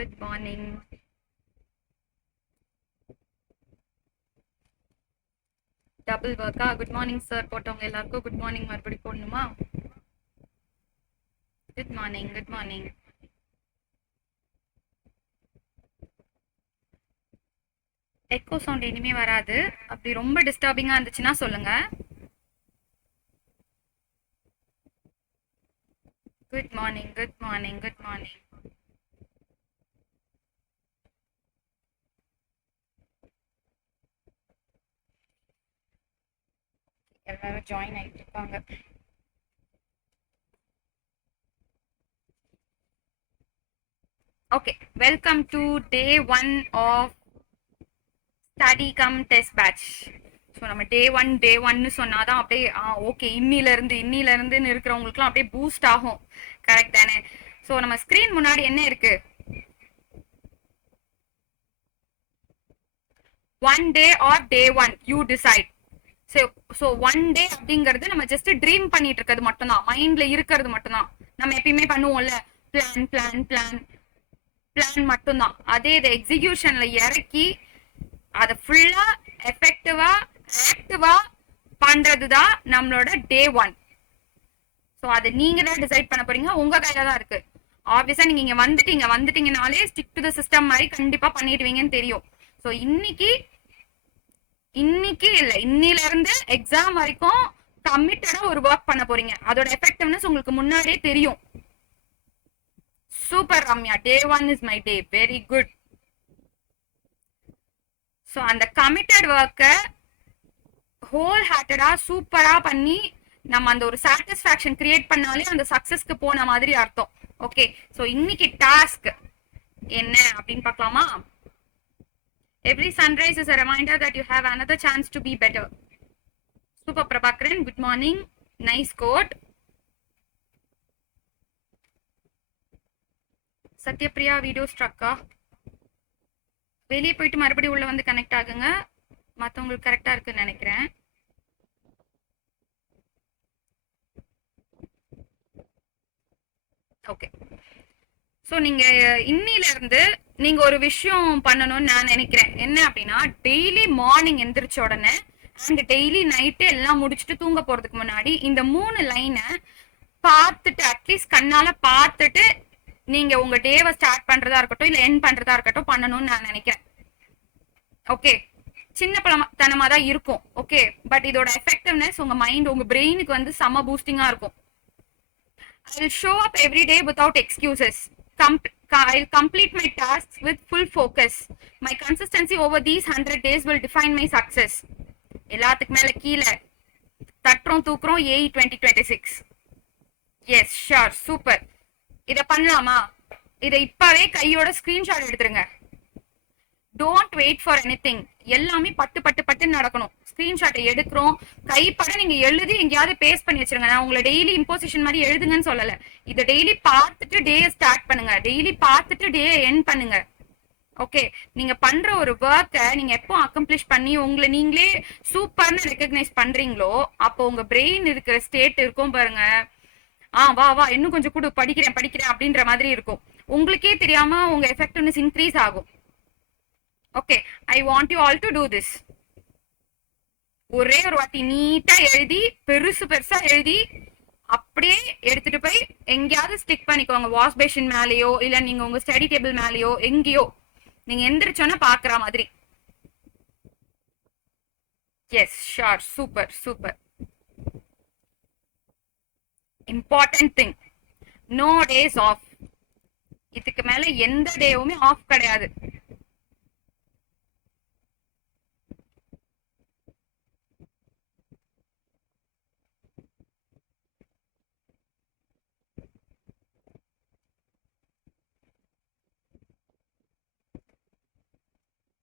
Good morning. Double work. Good morning, sir. போட்டவங்க எல்லாருக்கும் good morning மறுபடி போடணுமா? Good morning. Good morning. Echo sound இனிமே வராது. அப்படி ரொம்ப டிஸ்டர்பிங்கா இருந்துச்சுன்னா சொல்லுங்க. Good morning. Good morning. Good morning. எல்லாரும் ஜாயின் ஆயிட்டு இருப்பாங்க. Okay, welcome to day 1 of study come test batch. So நம்ம டே ஒன்னு சொன்னாதான் அப்படியே ஓகே இன்னில இருந்துன்னு இருக்கிறவங்களுக்குலாம் அப்படியே பூஸ்ட் ஆகும். கரெக்ட் தானே? ஸோ நம்ம ஸ்கிரீன் முன்னாடி என்ன இருக்கு? 1 day or day 1 you decide. So 1 day அப்படிங்கிறது நம்ம ஜஸ்ட் ட்ரீம் பண்ணிட்டு இருக்கிறது மட்டும்தான், மைண்ட்ல இருக்கிறது மட்டும்தான். நம்ம எப்பயுமே பண்ணுவோம்ல, பிளான் பிளான் பிளான் பிளான் மட்டும்தான். அதே இதை எக்ஸிகியூஷன்ல இறக்கி அதை ஃபுல்லா எஃபெக்டிவா ஆக்டிவா பண்றதுதான் நம்மளோட டே 1. ஸோ அதை நீங்க தான் டிசைட் பண்ண போறீங்க, உங்க கையில தான் இருக்கு. ஆப்வியஸா நீங்க இங்க வந்துட்டீங்கனாலே ஸ்டிக் டு த சிஸ்டம் மாதிரி கண்டிப்பா பண்ணிடுவீங்கன்னு தெரியும். ஸோ இன்னைக்கு இல்ல, இன்னில இருந்து எக்ஸாம் வரைக்கும் கமிட்டடா ஒரு ஒர்க் பண்ண போறீங்க. அதோட எஃபெக்டிவ்னஸ் உங்களுக்கு முன்னாடியே தெரியும். Super Ramya, day 1 is my day. Very good. So அந்த கமிட்டட் ஒர்க்கை ஹோல் ஹார்ட்டடா சூப்பரா பண்ணி நம்ம அந்த ஒரு சாட்டிஸ்ஃபேக்ஷன் கிரியேட் பண்ணாலே அந்த சக்சஸ்க்கு போன மாதிரி அர்த்தம். ஓகே, ஸோ இன்னைக்கு டாஸ்க் என்ன அப்படின்னு பார்க்கலாமா? Every sunrise is a reminder that you have another chance to be better. Super Prabhakaran, good morning. Nice quote. Satyapriya video struck. வெளியே போயிட்டு மறுபடியும் உள்ள வந்து கனெக்ட் ஆகுங்க. மற்றவங்களுக்கு கரெக்டா இருக்குன்னு நினைக்கிறேன். ஓகே, ஸோ நீங்க இன்னில இருந்து நீங்க ஒரு விஷயம் பண்ணணும்னு நான் நினைக்கிறேன். என்ன அப்படின்னா, டெய்லி மார்னிங் எந்திரிச்ச உடனே அண்ட் டெய்லி நைட்டு எல்லாம் முடிச்சுட்டு தூங்க போறதுக்கு முன்னாடி இந்த 3 லைனை பார்த்துட்டு, அட்லீஸ்ட் கண்ணால பார்த்துட்டு நீங்க உங்க டேவை ஸ்டார்ட் பண்றதா இருக்கட்டும் இல்ல எண்ட் பண்றதா இருக்கட்டும் பண்ணணும்னு நான் நினைக்கிறேன். ஓகே, சின்ன தனமா தான் இருக்கும். ஓகே, பட் இதோட எஃபெக்டிவ்னஸ் உங்க மைண்ட், உங்க பிரெயினுக்கு வந்து செம்ம பூஸ்டிங்கா இருக்கும். I will show up every day without excuses. I'll complete my tasks with full focus. My consistency over these 100 days will define my success. எல்லாத்துக்கு மேல கீழே தட்டுறோம் தூக்குறோம் ஏஇ 2026. Yes sure, super. இதை பண்ணலாமா? இதை இப்பவே கையோட ஸ்கிரீன்ஷாட் எடுத்துருங்க. Don't wait for anything. எல்லாமே பட்டு நடக்கணும். ஸ்கிரீன்ஷாட்டை எடுக்கிறோம், கைப்பட நீங்க எழுதி எங்கேயாவது பேஸ்ட் பண்ணி வச்சிருங்க. நான் உங்களை டெய்லி இம்போசிஷன் மாதிரி எழுதுங்கன்னு சொல்லல. இதை டெய்லி பார்த்துட்டு டே ஸ்டார்ட் பண்ணுங்க, டெய்லி பார்த்துட்டு டே எண்ட் பண்ணுங்க. ஓகே, நீங்க பண்ற ஒரு ஒர்க்கை நீங்க எப்போ அக்கம்ப்ளிஷ் பண்ணி உங்களை நீங்களே சூப்பர்னு ரெக்கக்னைஸ் பண்றீங்களோ அப்போ உங்க பிரெயின் இருக்கிற ஸ்டேட் இருக்கும் பாருங்க, வா இன்னும் கொஞ்சம் கூட படிக்கிறேன் அப்படின்ற மாதிரி இருக்கும். உங்களுக்கே தெரியாம உங்க எஃபெக்டிவ்னஸ் இன்க்ரீஸ் ஆகும். Okay, I want you all to do this. ஒரே ஒரு வாட்டி நீட்டா எழுதி பெருசா எழுதி அப்படியே எடுத்துட்டு போய் எங்கேயாவது ஸ்டிக் பண்ணிக்கோங்க. வாஷ் பேஷன் மேலேயோ இல்ல நீங்க உங்க ஸ்டடி டேபிள் மேலேயோ எங்கேயோ நீங்க எந்திரிச்சோன்னா பாக்குற மாதிரி. Yes sure, super. Important thing, no days off. இதுக்கு மேல எந்த டேவுமே ஆஃப் கிடையாது.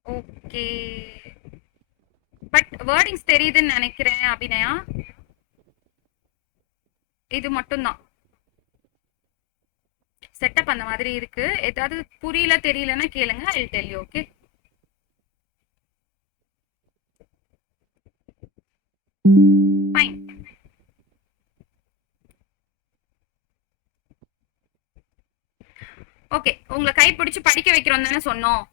ஓகே, பட் வேர்டிங்ஸ் தெரியுதுன்னு நினைக்கிறேன் அபிநயா. இது மட்டும்தான் செட்டப் அந்த மாதிரி இருக்கு. ஏதாவது தெரியலன்னா கேளுங்க, I will tell you. Okay, fine. Okay, உங்களை கைப்பிடிச்சு படிக்க வைக்கிறோம் தானே சொன்னோம்.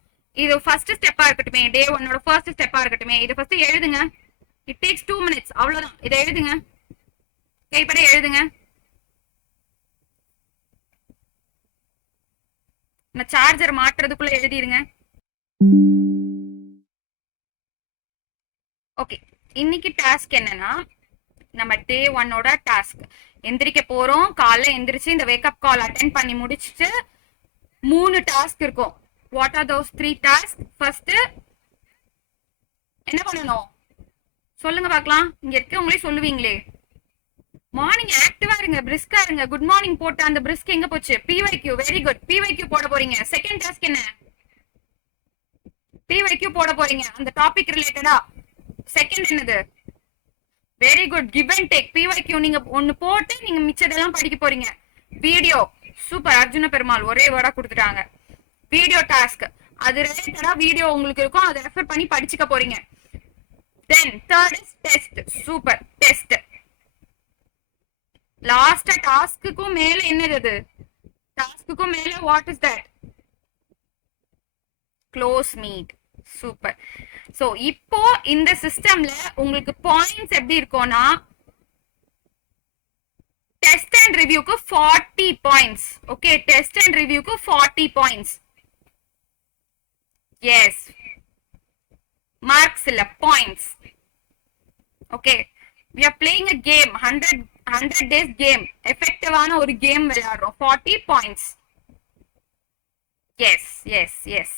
இது ஃபர்ஸ்ட் ஸ்டெப்பா இருக்கட்டுமே, டே 1ஓட ஃபர்ஸ்ட் ஸ்டெப்பா இருக்கட்டுமே. இதை ஃபர்ஸ்ட் எழுதுங்க. இட் டேக்ஸ் 2 minutes, அவ்வளவுதான். இதை எழுதுங்க, கைப்பட எழுதுங்க. நான் சார்ஜர் மாட்டுறதுக்குள்ள எழுதிருங்க. ஓகே, இன்னைக்கு டாஸ்க் என்னன்னா, நம்ம டே 1ஓட டாஸ்க் எந்திரிக்க போறோம். காலைல எந்திரிச்சு இந்த வேக்கப் கால் அட்டென்ட் பண்ணி முடிச்சுட்டு 3 டாஸ்க் இருக்கும். What are those 3 task? First என்ன பண்ணணும் சொல்லுங்க பார்க்கலாம். இங்க இருக்கவங்களே சொல்லுவீங்களே. மார்னிங் ஆக்டிவா இருங்க, பிரிஸ்கா இருங்க. குட் மார்னிங் போட்ட அந்த பிரிஸ்க் எங்க போச்சு? PYQ, very good. பிவைக்யூ போட போறீங்க. செகண்ட் டாஸ்க் என்ன? பிவைக்யூ போட போறீங்க அந்த டாபிக் ரிலேட்டடா. செகண்ட் என்னது? Very good, give and take. PYQ நீங்க ஒன்னு போட்டு நீங்க மிச்சதெல்லாம் படிக்க போறீங்க. Video, super. அர்ஜுன பெருமாள் ஒரே வேர்டா கொடுத்துட்டாங்க. வீடியோ டாஸ்க், அது ரிலேட்டடா வீடியோ உங்களுக்கு இருக்கும், அதை ரெஃபர் பண்ணி படிச்சுக்க போறீங்க. Then third is test. Super, test. Last டாஸ்க்குக்கும் மேல என்னது? டாஸ்க்குக்கும் மேல what is that? Close meet. Super. So இப்போ இந்த சிஸ்டம்ல உங்களுக்கு பாயிண்ட்ஸ் எப்படி இருக்கும்னா, டெஸ்ட் அண்ட் ரிவ்யூக்கு 40 பாயிண்ட்ஸ். ஓகே, டெஸ்ட் அண்ட் ரிவ்யூக்கு 40 பாயிண்ட்ஸ். எஸ், மார்க்ஸ் இல்ல, points. Okay, we are playing a game, 100 days game. எஃபெக்டிவான ஒரு கேம் விளையாடுறோம். 40 points. Yes yes yes.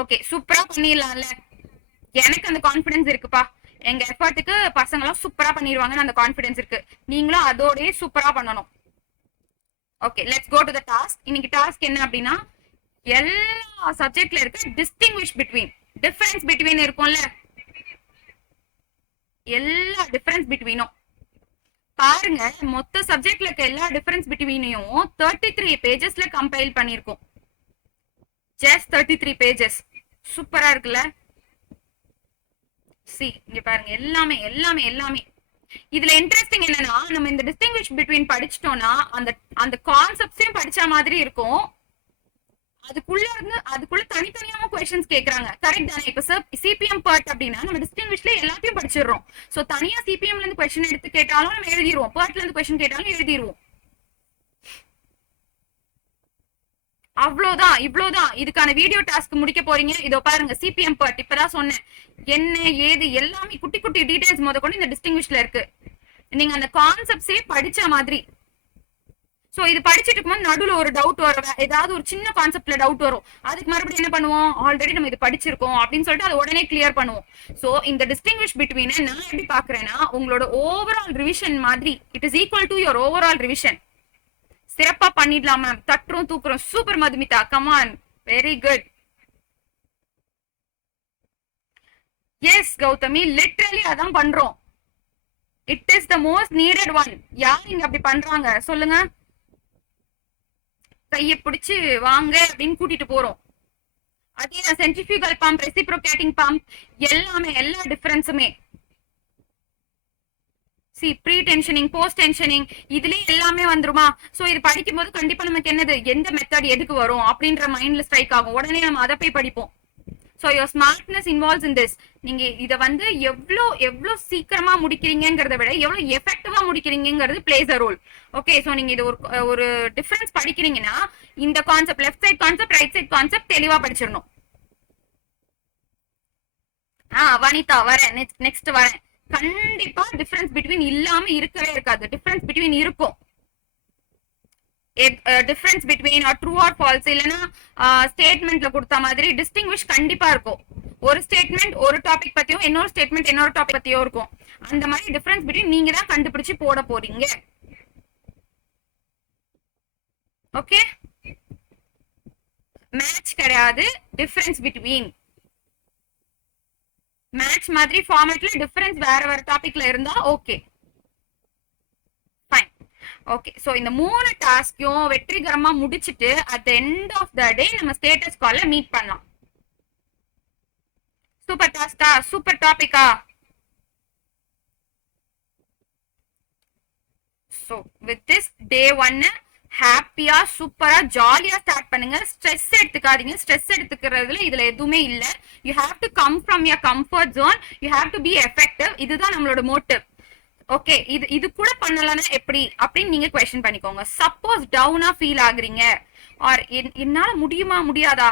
Okay, சூப்பரா பண்ணிடலாம்ல. எனக்கு அந்த கான்பிடன்ஸ் இருக்குப்பா. எங்க எஃபர்ட்டுக்கு பசங்க எல்லாம் சூப்பரா பண்ணிடுவாங்கன்னு அந்த கான்பிடன்ஸ் இருக்கு. நீங்களும் அதோடய சூப்பரா பண்ணணும். Okay, let's go to the task. இன்னைக்கு டாஸ்க் என்ன அப்படின்னா, எல்லா சப்ஜெக்ட்ல இருக்கு டிஸ்டிங்விஷ் பிட்வீன், டிஃபரன்ஸ் பிட்வீன் இருக்கும்ல, எல்லா டிஃபரன்ஸ் பிட்வீனும் பாருங்க. மொத்த சப்ஜெக்ட்ல இருக்க எல்லா டிஃபரன்ஸ் பிட்வீனையும் 33 பேஜஸ்ல கம்பைல் பண்ணிருக்கோம். Just 33 pages. சூப்பரா இருக்குல்ல? சி, இங்க பாருங்க, எல்லாமே எல்லாமே எல்லாமே. இதுல இன்ட்ரெஸ்டிங் என்னன்னா, நம்ம இந்த டிஸ்டிங்விஷ் பிட்வீன் படிச்சிட்டோம்னா அந்த அந்த கான்செப்ட்ஸையும் படிச்ச மாதிரி இருக்கும். அதுக்குள்ள தனித்தனியாவும் கொஸ்டின்ஸ் கேக்குறாங்க. கரெக்ட் தானே? இப்ப சிபிஎம் பார்ட் அப்படின்னா நம்ம டிஸ்டிங்விஷ்ல எல்லாத்தையும் படிச்சிடுறோம். சோ தனியா சிபிஎம்ல இருந்து கொஸ்டின் எடுத்து கேட்டாலும் நம்ம எழுதிடுவோம், பார்ட்ல இருந்து கொஸ்டின் கேட்டாலும் எழுதிடுவோம். அவ்வளவுதான், இவ்வளவுதான். இதுக்கான வீடியோ டாஸ்க் முடிக்க போறீங்க. இதோ பாருங்க, சிபிஎம் பார்ட் இப்பதான் சொன்னேன். என்ன ஏது எல்லாமே குட்டி குட்டி டீடைல்ஸ் முத கொண்டு இந்த டிஸ்டிங்விஷ்ல இருக்கு. நீங்க அந்த கான்செப்ட்ஸே படிச்ச மாதிரி. சோ இது படிச்சுட்டு இருக்கும்போது நடுவுல ஒரு டவுட் வரும், ஏதாவது ஒரு சின்ன கான்செப்ட்ல டவுட் வரும். அதுக்கு மறுபடியும் என்ன பண்ணுவோம், ஆல்ரெடி நம்ம இது படிச்சிருக்கோம் அப்படின்னு சொல்லிட்டு அதை உடனே கிளியர் பண்ணுவோம். சோ இந்த டிஸ்டிங்விஷ் பிட்வீன் நான் எப்படி பாக்குறேன்னா, உங்களோட ஓவரால் ரிவிஷன் மாதிரி. It is equal to your overall revision. சிறப்பா பண்ணிடலாம் மேம். தட்டுறோம் தூக்குறோம். Super Madhumita, come on, very good. Yes Gautami, literally அதான் பண்றோம். It is the most needed one. யார் இங்க அப்படி பண்றாங்க சொல்லுங்க? கையை பிடிச்சு வாங்க அப்படின்னு கூட்டிட்டு போறோம். அதே சென்ட்ரிஃபியூகல் பம்ப், ரெசிப்ரோகேட்டிங் பம்ப், எல்லாமே எல்லா டிஃபரன்ஸுமே. C, pre tensioning, post tensioning, இதுலயே எல்லாமே வந்துருமா? சோ இது படிக்கும் போது கண்டிப்பா நமக்கு என்னது, எந்த மெத்தட் எதுக்கு வரும் அப்படின்ற மைண்ட்ல ஸ்ட்ரைக் ஆகும். உடனே நம்ம அதை போய் படிப்போம். So your smartness involves in this. நீங்க இத வந்து எவ்வளவு சீக்கிரமா முடிக்கிறீங்கிறத விட எவ்வளவு எஃபெக்டிவா முடிக்கிறீங்கிறது plays a role. Okay, so நீங்க இது ஒரு டிஃபரன்ஸ் படிக்கிறீங்கன்னா இந்த concept, left side concept, right side concept தெளிவா படிச்சிடணும். வனிதா வரேன், நெக்ஸ்ட் வரேன். கண்டிப்பா டிஃபரன்ஸ் பிட்வீன் இல்லாம இருக்கவே இருக்காது. டிஃபரன்ஸ் பிட்வீன் இருக்கும். Difference between true or false, இல்லைன்னா ஸ்டேட்மெண்ட்ல கொடுத்த மாதிரி டிஸ்டிங்விஷ் கண்டிப்பா இருக்கும். ஒரு ஸ்டேட்மெண்ட் ஒரு டாபிக் பத்தியும், இன்னொரு ஸ்டேட்மெண்ட் இன்னொரு டாபிக் பத்தியும் இருக்கும். அந்த மாதிரி டிஃபரன்ஸ் பிட்வீன் நீங்க தான் கண்டுபிடிச்சு போட போறீங்க. ஓகே, மேட்ச் கிடையாது, டிஃபரன்ஸ் பிட்வீன். மேட்ச் மாதிரி ஃபார்மேட்ல டிஃபரன்ஸ் வேற வேற டாபிக்ல இருந்தா ஓகே, ஃபைன். ஓகே, சோ இந்த 3 டாஸ்கையும் வெற்றிகரமா முடிச்சிட்டு at the end of the day நம்ம ஸ்டேட்டஸ் கால்ல மீட் பண்ணலாம். சூப்பர் டாஸ்கா, சூப்பர் டாபிக்கா. So with this day 1 ஹாப்பியா சூப்பரா ஜாலியா ஸ்டார்ட் பண்ணுங்க. ஸ்ட்ரெஸ் எடுத்துக்காதீங்க. ஸ்ட்ரெஸ் எடுத்துக்கிறதுல இதுல எதுவுமே இல்ல. You have to come from your comfort zone. You have to be effective. இதுதான் நம்மளோட மோட்டிவ். ஓகே, இது கூட பண்ணலன்னா எப்படி அப்படின்னு நீங்க கொஸ்டின் பண்ணிக்கோங்க. சப்போஸ் டவுனா ஃபீல் ஆகுறீங்க ஆர் என்னால முடியுமா முடியாதா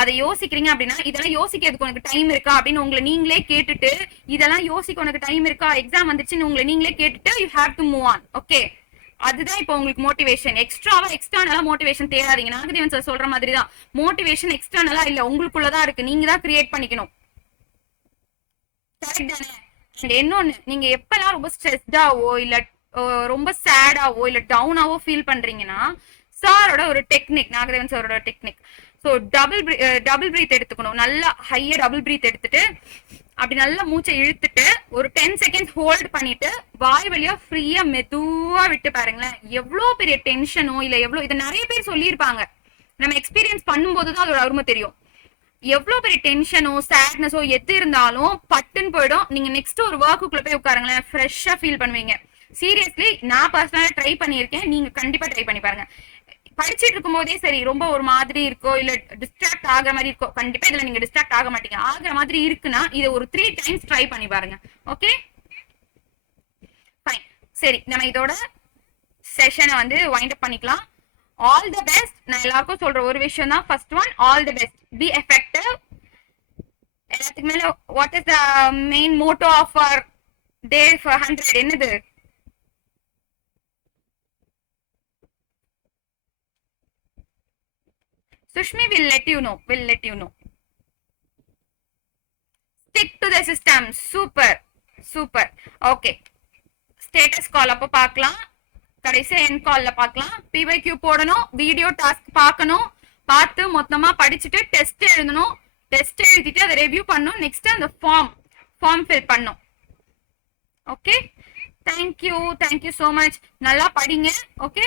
அதை யோசிக்கிறீங்க அப்படின்னா, இதெல்லாம் யோசிக்கிறதுக்கு உனக்கு டைம் இருக்கா அப்படின்னு உங்களை நீங்களே கேட்டுட்டு, இதெல்லாம் யோசிக்க உனக்கு டைம் இருக்கா, எக்ஸாம் வந்துச்சுன்னு உங்களை நீங்களே கேட்டுட்டு you have to move on. Okay, அதுதான் இப்போ உங்களுக்கு மோட்டிவேஷன். எக்ஸ்டர்னலா மோட்டிவேஷன் தேடாதீங்க. நாகதேவன் சார் சொல்ற மாதிரி தான், மோட்டிவேஷன் எக்ஸ்டர்னலா இல்ல, உங்களுக்குள்ளதான் இருக்கு. நீங்க தான் கிரியேட் பண்ணிக்கணும். கரெக்ட் தானே? இன்னொன்னு, நீங்க எப்பெல்லாம் ரொம்ப ஸ்ட்ரெஸ்டாவோ இல்ல ரொம்ப சேடாவோ இல்ல டவுனாவோ ஃபீல் பண்றீங்கன்னா, சாரோட ஒரு டெக்னிக், நாகதேவன் சாரோட டெக்னிக். ஸோ டபுள் பிரீத் எடுத்துக்கணும். நல்லா ஹையா டபுள் பிரீத் எடுத்துட்டு அப்படி நல்லா மூச்சை இழுத்துட்டு ஒரு 10 செகண்ட்ஸ் ஹோல்ட் பண்ணிட்டு வாய் வழியா ஃப்ரீயா மெதுவா விட்டு பாருங்களேன். எவ்வளோ பெரிய டென்ஷனோ இல்ல எவ்வளோ, இதை நிறைய பேர் சொல்லியிருப்பாங்க, நம்ம எக்ஸ்பீரியன்ஸ் பண்ணும்போதுதான் அதோட அருமை தெரியும். எவ்வளவு பெரிய டென்ஷனோ சேட்னஸோ எது இருந்தாலும் பட்டுன்னு போயிடும். நீங்க நெக்ஸ்ட் ஒரு ஒர்க்குள்ள போய் உட்காருங்களேன், ஃப்ரெஷ்ஷா ஃபீல் பண்ணுவீங்க. சீரியஸ்லி, நான் பர்சனலா ட்ரை பண்ணியிருக்கேன். நீங்க கண்டிப்பா ட்ரை பண்ணி பாருங்க. படிச்சுட்டு இருக்கும் போதே சரி, ரொம்ப ஒரு மாதிரி இருக்கோ இல்ல டிஸ்ட்ராக்ட் ஆகிற மாதிரி இருக்கோ, கண்டிப்பா இதுல நீங்க டிஸ்ட்ராக்ட் ஆக மாட்டீங்க. ஆகிற மாதிரி இருக்குன்னா இதை ஒரு 3 டைம்ஸ் ட்ரை பண்ணி பாருங்க. Okay fine. சரி, நம்ம இதோட செஷனை வந்து வைண்ட் அப் பண்ணிக்கலாம். All the best. நான் எல்லாருக்கும் சொல்ற ஒரு விஷயம் தான், first one, all the best, be effective. எல்லாத்துக்கு மேல what is the main motto of our day 100 என்னது? Sushmi will let you know. Stick to the system. Super. Okay. Status call அப்ப பார்க்கலாம். கடைசி என் கால்ல பார்க்கலாம். PYQ போடணும், வீடியோ டாஸ்க் பார்க்கணும், பார்த்து மொத்தமா படிச்சுட்டு டெஸ்ட் எழுதணும். டெஸ்ட் எழுதிட்டு அதை ரிவ்யூ பண்ணணும். நெக்ஸ்ட் அந்த ஃபார்ம் ஃபில் பண்ணணும். Okay, thank you so much. நல்லா படிங்க. ஓகே.